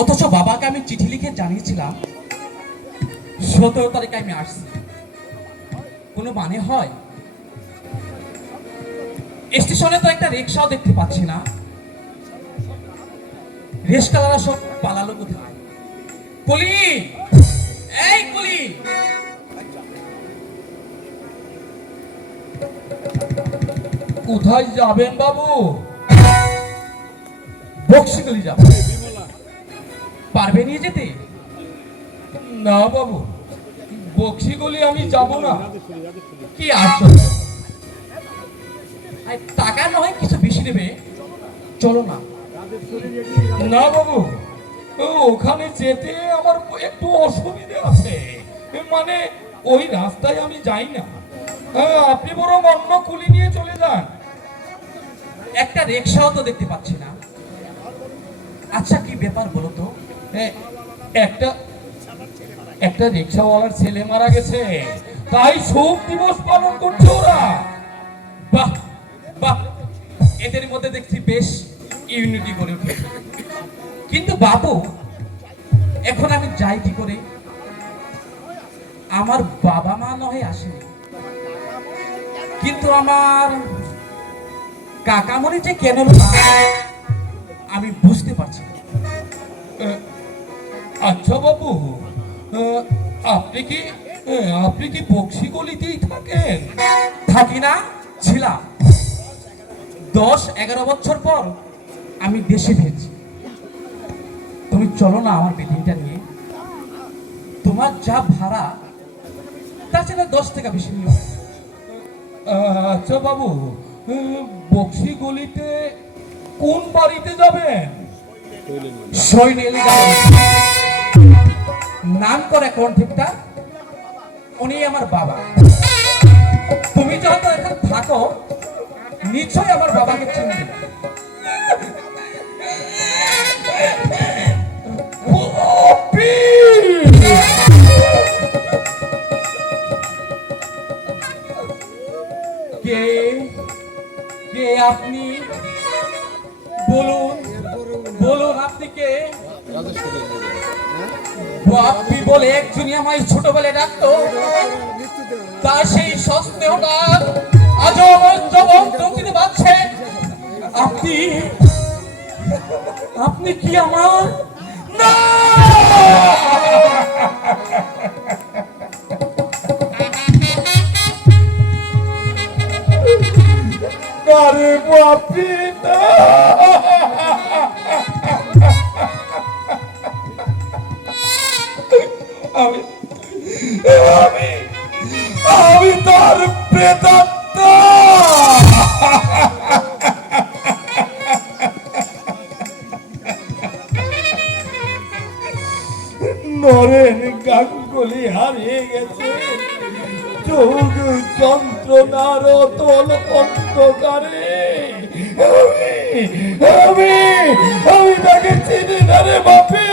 অথচ বাবাকে আমি চিঠি লিখে জানিয়েছিলাম 17 তারিখে আমি আসছি। কোনো মানে হয়? স্টেশনে তো একটা রিক্সাও দেখতে পাচ্ছি না। রিক্সাওয়ালা সব পালালো কোথায়? কলি, এই কলি, কোথায় যাবেন বাবু? বক্সিগলি যাব। পারবে নিয়ে যেতে? না বাবু, বক্সিগলি আমি যাব না। কি আশ্চর্য! টাকা নয় কিছু বেশি নেবে, চলো না। না বাবু, ওখানে যেতে আমার একটু অসুবিধা আছে, মানে ওই রাস্তায় আমি যাই না। আপনি বরং অন্য কুলি নিয়ে চলে যান। একটা রিক্সাও তো দেখতে পাচ্ছি না। আচ্ছা কি ব্যাপার বলো তো? একটা একটা রিক্সাওয়ালার ছেলে মারা গেছে, তাই শোক দিবস পালন করছে ওরা। বাহ বাহ, এদের মধ্যে দেখছি বেশ ইউনিটি গড়ে উঠেছে। কিন্তু বাবু, এখন আমি যাই কি করে? আমার বাবা মা নয় আসেনি, কিন্তু আমার কাকামণি যে কেন না আমি বুঝতে পারছি না। আচ্ছা বাবু, আপনি কি আপনি কি বক্সিগলিতেই থাকেন? থাকি না, ছিলাম। 10-11 বছর পর আমি দেশে ফিরছি। তুমি চলো না আমার বেদিনটা নিয়ে। তোমার যা ভাড়া তার চেয়ে 10 টাকা বেশি নিও। আচ্ছা বাবু, বক্সিগলিতে কোন বাড়িতে যাবেন? সৈনেলি নাম করে কন্ট্রাক্টর, উনি আমার বাবা। তুমি যখন এখানে থাকো নিশ্চয়ই আমার বাবাকে চিনবে। কে কে আপনি? বলুন বলুন, আপনি কে? বাপ্পি বলে একজনই আমায় ছোটবেলায় ডাকতো। তার সেই সস্নেহটা আজও আমার জবন প্রকৃতি পাচ্ছে। আপনি আপনি কি আমার? না! আরে বাপি না! আমি আমি আমি তার প্রেতাত্মা। নরেন গাঙ্গুলি হারিয়ে গেছে যোগ যন্ত্রণার অতল অন্ধকারে। আমি আমি আমি তাকে চিনি না রে বাপি,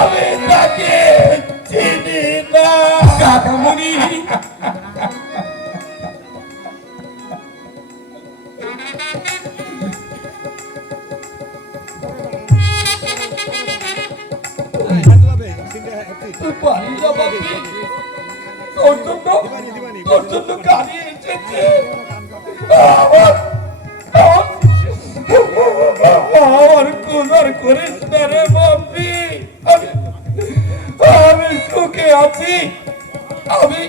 আমি তাকে চিনি না। কাকামণি, তুই পারি না বাপি, তোর জন্য গাড়ি এসেছে। আমার আমার কোনার করিস না রে বাপি, আমি সুখে আছি। আমি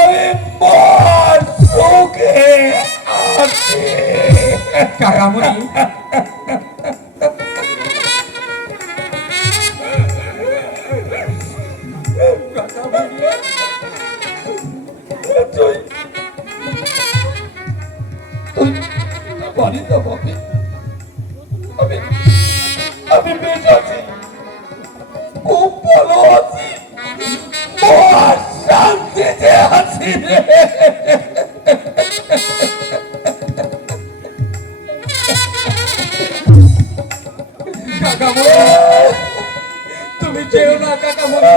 আমি মার সুখে আছি। কাকামণি, তুই পারি না বাপি, আমি আমি বেশ আছি, খুব ভালো আছি, মহা শান্তিতে আছি রে। কাকামণি, তুমি যেও না কাকামণি।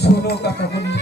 শোনো কাকামণি,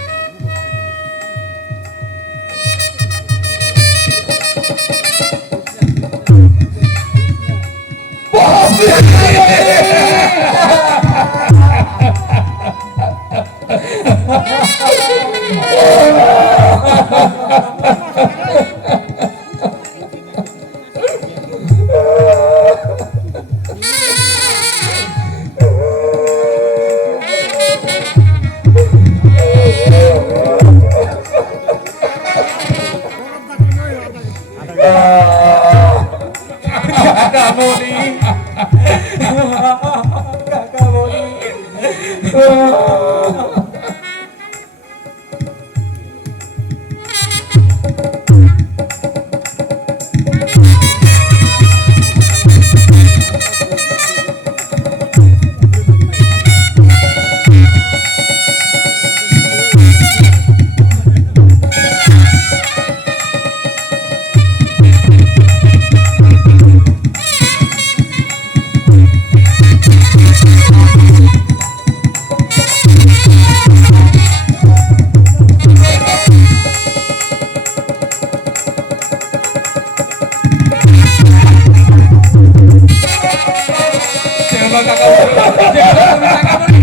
কাকামণি, কাকামণি।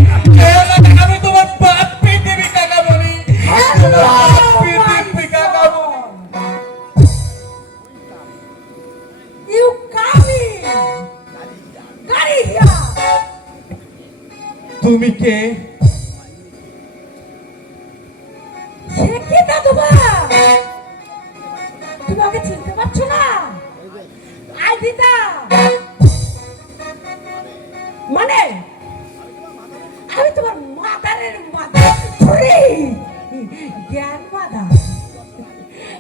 আমি তোমার বাপ পৃথিবী কাকামণি, পৃথিবী কাকামণি। You coming? Gary here. তুমি কে? সে কে দাদুবা? তুমি ওকে চিনতে পারছো না? আই দিদা। মানে আমি তোমার মাদারের মাদা ধরে জ্ঞান মাদা।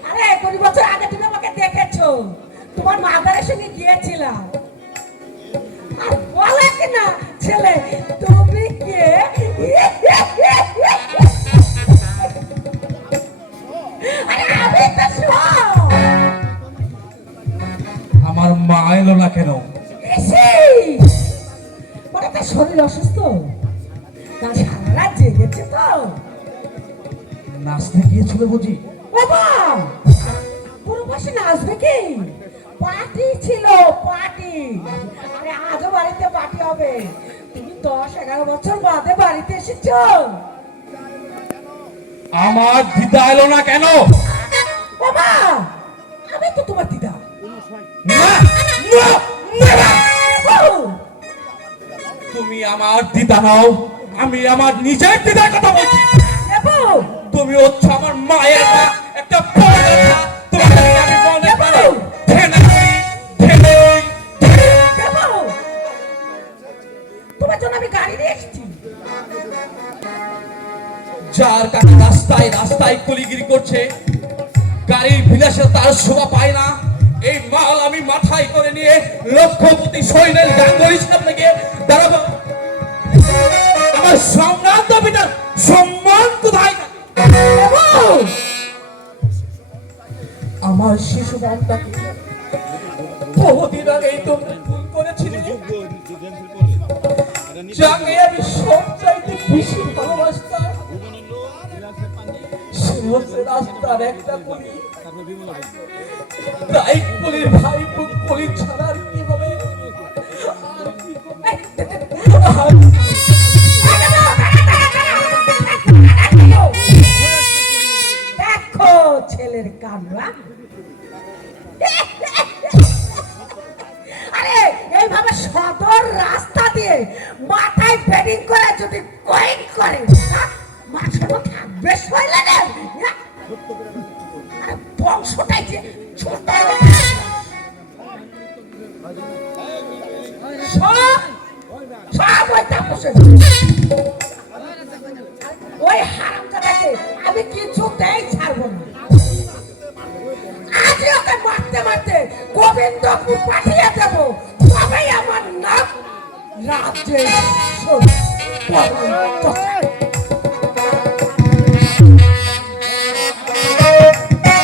আরে 20 বছর আগে তুমি আমাকে দেখেছো, তোমার মাদারের সঙ্গে গিয়েছিলাম। আর বলে কিনা ছেলে তুমি কে? আরে আমি তো সব। আমার মা এলো না কেন? এসে মানে তার শরীর অসুস্থ, কাল সারা রাত জেগেছে তো। নাচতে গিয়েছিল বুঝি? বাবা পুরো বসে নাচবে কি? পার্টি ছিল, পার্টি। আরে আজও বাড়িতে পার্টি হবে। তুমি 10-11 বছর বাদে বাড়িতে এসেছো। আমার দিদা এলো না কেন? বাবা আমি তো তোমার দিদা। না, না, না। বাবু, তুমি আমার দিদা নও, আমি আমার নিজের দিদার কথা বলছি। বাবু, তুমি হচ্ছে আমার মায়ের মা, একটা পরদাতা। তোমাকে আমি মনে পারো ঘৃণা করি, ঘৃণা করি, ঘৃণা। বাবু, তোমার জন্য আমি গাড়ি নিয়ে এসেছি। যার কাছে রাস্তায় রাস্তায় কলিগিরি করছে, গাড়ির বিলাসে তার শোভা পায় না, এই মাল আমি মাথায় করে নিয়ে লক্ষপতি সৈন্যের গাঙ্গরির সামনে গিয়ে দাঁড়াবো। আমার সম্রাট পিতার সম্মান কোথায়? বাবু, আমার শিশু মনটাকে বহুদিন আগেই তোমরা ভুল করেছিলে, যাকে আমি সব চাইতে বেশি ভালোবাসতাম। সে হচ্ছে রাস্তার একটা কলি। তাই কলির ভাই কলি ছাড়া আর কি হবে? দেখো ছেলের কান্না। আরে এইভাবে সদর রাস্তা দিয়ে মাথায় বেডিং করে যদি কয়েন করে মাছটা থাকবে শৈলে না। আরে বংশটাই যে ছোট। সব সব ওই তাপসের। ওই হারামজাদাকে আমি কিছুতেই ছাড়বো না। আজ ওকে মারতে মারতে গোবিন্দপুর পাঠিয়ে দেব, তবেই আমার নাম রাজ্যের